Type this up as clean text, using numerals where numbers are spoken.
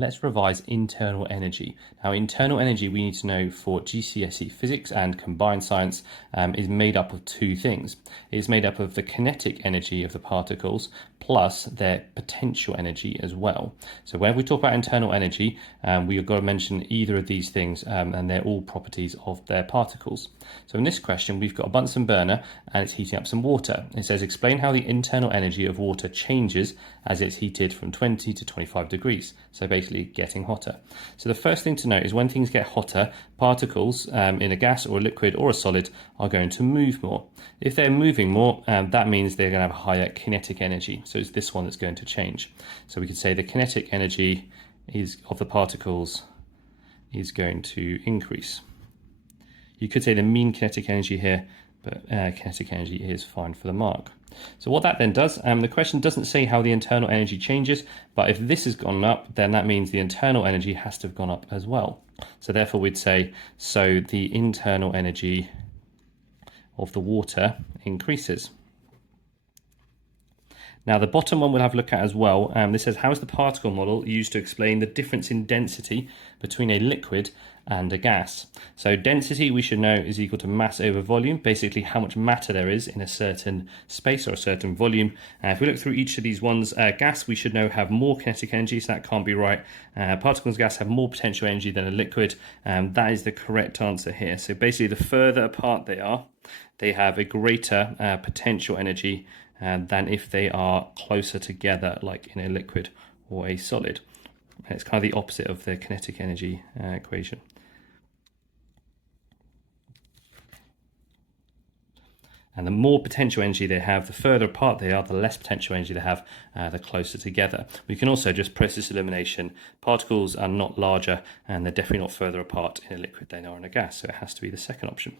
Let's revise internal energy. Now, internal energy we need to know for GCSE physics and combined science is made up of two things. It's made up of the kinetic energy of the particles plus their potential energy as well. So when we talk about internal energy, we've got to mention either of these things and they're all properties of their particles. So in this question, we've got a Bunsen burner and it's heating up some water. It says, explain how the internal energy of water changes as it's heated from 20 to 25 degrees. So basically getting hotter. So the first thing to note is when things get hotter, particles in a gas or a liquid or a solid are going to move more. If they're moving more, that means they're going to have a higher kinetic energy. So it's this one that's going to change. So we could say the kinetic energy of the particles is going to increase. You could say the mean kinetic energy here, but kinetic energy is fine for the mark. So what that then does, the question doesn't say how the internal energy changes, but if this has gone up, then that means the internal energy has to have gone up as well. So therefore we'd say, so the internal energy of the water increases. Now the bottom one we'll have a look at as well. This says, how is the particle model used to explain the difference in density between a liquid and a gas? So density we should know is equal to mass over volume, basically how much matter there is in a certain space or a certain volume. If we look through each of these ones, gas we should know have more kinetic energy, so that can't be right. Particles of gas have more potential energy than a liquid. That is the correct answer here. So basically the further apart they are, they have a greater potential energy than if they are closer together, like in a liquid or a solid. And it's kind of the opposite of the kinetic energy equation. And the more potential energy they have, the further apart they are, the less potential energy they have, the closer together. We can also just process elimination. Particles are not larger and they're definitely not further apart in a liquid than they are in a gas, so it has to be the second option.